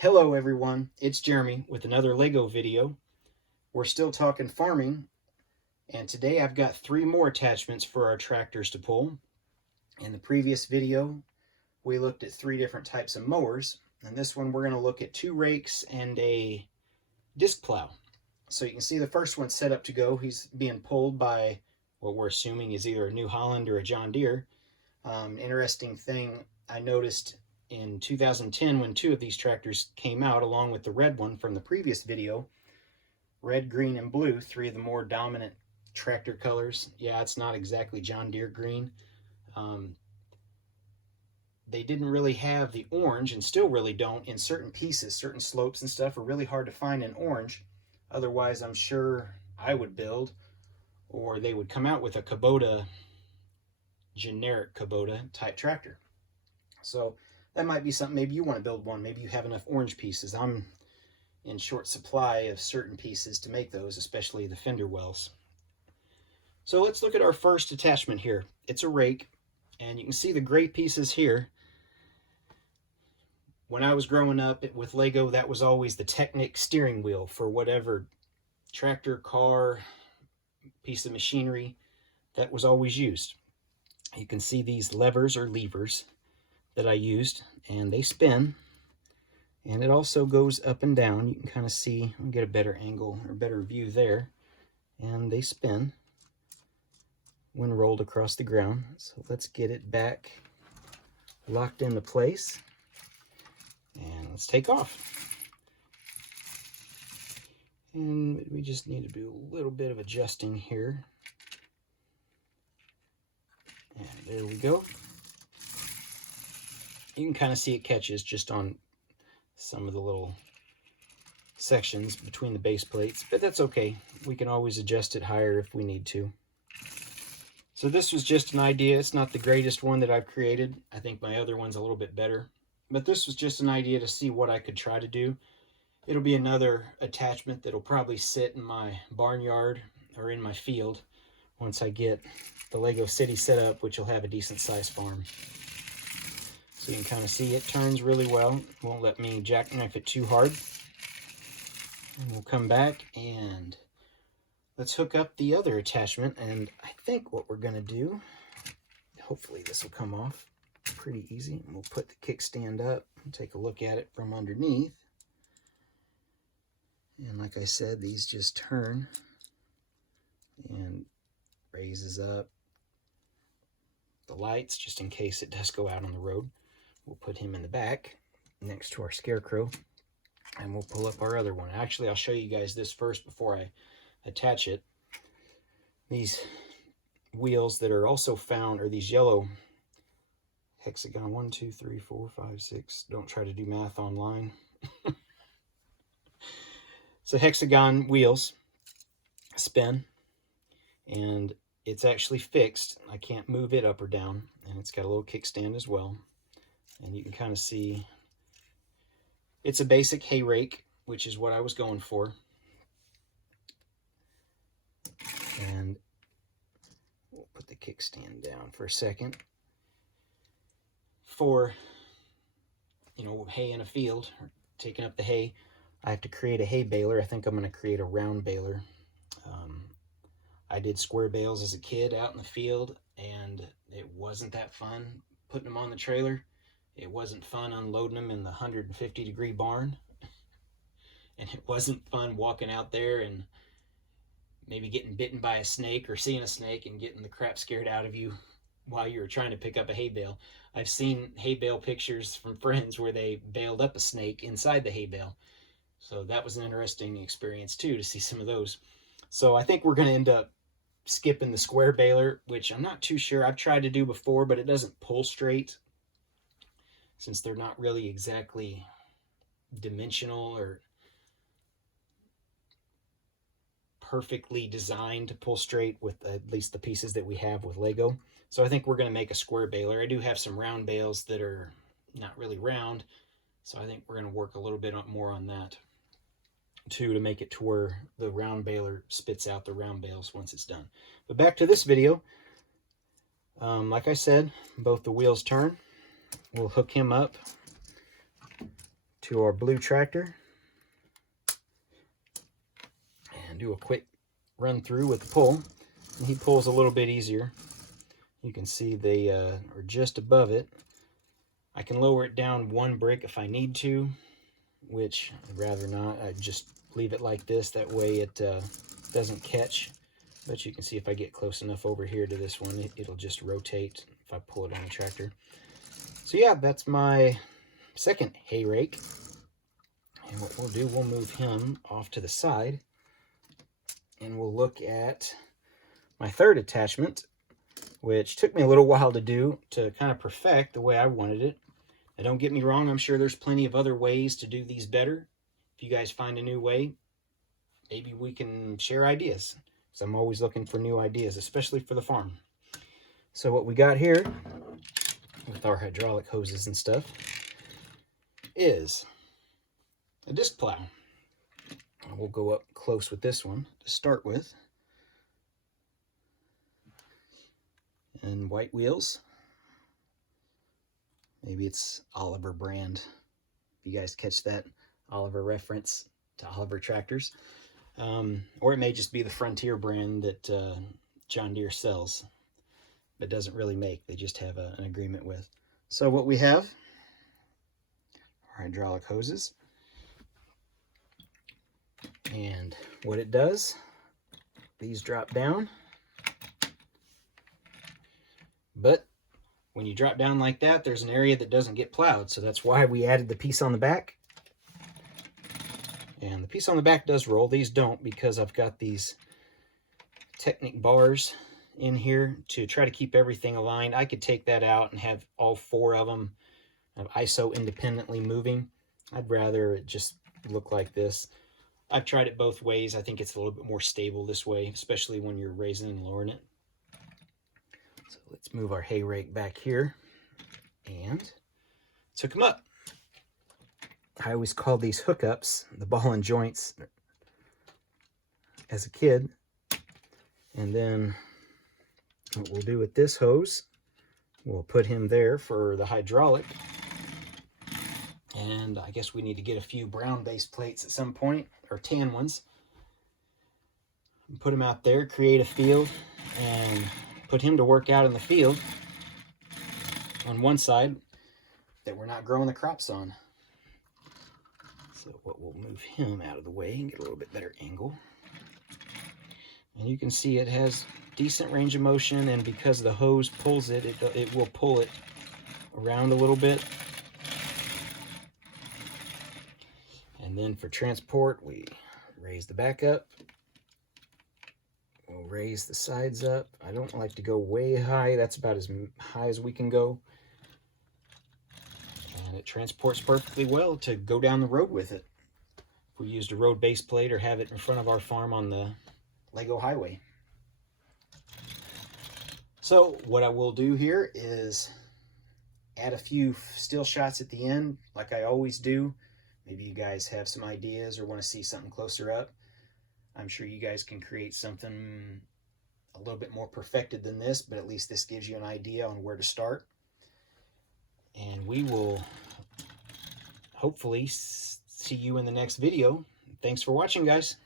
Hello everyone, it's Jeremy with another Lego video. We're still talking farming, and today I've got 3 more attachments for our tractors to pull. In the previous video, we looked at 3 different types of mowers, and this one we're going to look at 2 rakes and a disc plow. So you can see the first one's set up to go. He's being pulled by what we're assuming is either a New Holland or a John Deere. Interesting thing I noticed in 2010 when 2 of these tractors came out along with the red one from the previous video. Red, green, and blue, 3 of the more dominant tractor colors. Yeah, it's not exactly John Deere green. They didn't really have the orange, and still really don't in certain pieces. Certain slopes and stuff are really hard to find in orange. Otherwise, I'm sure I would build, or they would come out with a Kubota, generic Kubota type tractor. So that might be something. Maybe you want to build one. Maybe you have enough orange pieces. I'm in short supply of certain pieces to make those, especially the fender wells. So let's look at our first attachment here. It's a rake, and you can see the gray pieces here. When I was growing up with Lego, that was always the Technic steering wheel for whatever tractor, car, piece of machinery that was always used. You can see these levers or levers that I used, and they spin, and it also goes up and down. You can kind of see, I'll get a better angle or better view there, and they spin when rolled across the ground. So let's get it back locked into place, and let's take off. And we just need to do a little bit of adjusting here. And there we go. You can kind of see it catches just on some of the little sections between the base plates, but that's okay. We can always adjust it higher if we need to. So this was just an idea. It's not the greatest one that I've created. I think my other one's a little bit better, but this was just an idea to see what I could try to do. It'll be another attachment that'll probably sit in my barnyard or in my field once I get the Lego City set up, which will have a decent sized farm. So you can kind of see it turns really well. It won't let me jackknife it too hard. And we'll come back and let's hook up the other attachment. And I think what we're going to do, hopefully this will come off pretty easy. And we'll put the kickstand up and take a look at it from underneath. And like I said, these just turn and raises up the lights just in case it does go out on the road. We'll put him in the back next to our scarecrow, and we'll pull up our other one. Actually, I'll show you guys this first before I attach it. These wheels that are also found are these yellow Hexagon 1, 2, 3, 4, 5, 6. Don't try to do math online. So Hexagon wheels spin, and it's actually fixed. I can't move it up or down, and it's got a little kickstand as well. And you can kind of see it's a basic hay rake, which is what I was going for. And we'll put the kickstand down for a second. For, hay in a field, or taking up the hay, I have to create a hay baler. I think I'm going to create a round baler. I did square bales as a kid out in the field, and it wasn't that fun putting them on the trailer. It wasn't fun unloading them in the 150-degree barn. And it wasn't fun walking out there and maybe getting bitten by a snake or seeing a snake and getting the crap scared out of you while you were trying to pick up a hay bale. I've seen hay bale pictures from friends where they bailed up a snake inside the hay bale. So that was an interesting experience too, to see some of those. So I think we're going to end up skipping the square baler, which I'm not too sure. I've tried to do before, but it doesn't pull straight, since they're not really exactly dimensional or perfectly designed to pull straight with at least the pieces that we have with Lego. So I think we're going to make a square baler. I do have some round bales that are not really round, so I think we're going to work a little bit more on that too, to make it to where the round baler spits out the round bales once it's done. But back to this video. Like I said, both the wheels turn. We'll hook him up to our blue tractor and do a quick run through with the pull. And he pulls a little bit easier. You can see they are just above it. I can lower it down one brick if I need to, which I'd rather not. I just leave it like this. That way it doesn't catch. But you can see if I get close enough over here to this one, it'll just rotate if I pull it on the tractor. So yeah, that's my second hay rake. And what we'll do, we'll move him off to the side. And we'll look at my third attachment, which took me a little while to do to kind of perfect the way I wanted it. Now, don't get me wrong, I'm sure there's plenty of other ways to do these better. If you guys find a new way, maybe we can share ideas. So I'm always looking for new ideas, especially for the farm. So what we got here with our hydraulic hoses and stuff is a disc plow. We'll go up close with this one to start with. And white wheels. Maybe it's Oliver brand. If you guys catch that Oliver reference to Oliver tractors. Or it may just be the Frontier brand that John Deere sells, but doesn't really make. They just have an agreement with. So what we have are hydraulic hoses. And what it does, these drop down. But when you drop down like that, there's an area that doesn't get plowed. So that's why we added the piece on the back. And the piece on the back does roll. These don't, because I've got these Technic bars in here to try to keep everything aligned. I could take that out and have all four of them ISO independently moving. I'd rather it just look like this. I've tried it both ways. I think it's a little bit more stable this way, especially when you're raising and lowering it. So let's move our hay rake back here and let's hook them up. I always called these hookups the ball and joints as a kid. And then what we'll do with this hose, we'll put him there for the hydraulic. And I guess we need to get a few brown base plates at some point, or tan ones. Put him out there, create a field, and put him to work out in the field on one side that we're not growing the crops on. So what we'll move him out of the way and get a little bit better angle. And you can see it has decent range of motion, and because the hose pulls it, it will pull it around a little bit. And then for transport, we raise the back up. We'll raise the sides up. I don't like to go way high. That's about as high as we can go. And it transports perfectly well to go down the road with it. If we used a road base plate or have it in front of our farm on the Lego highway. So what I will do here is add a few still shots at the end, like I always do. Maybe you guys have some ideas or want to see something closer up. I'm sure you guys can create something a little bit more perfected than this, but at least this gives you an idea on where to start. And we will hopefully see you in the next video. Thanks for watching, guys.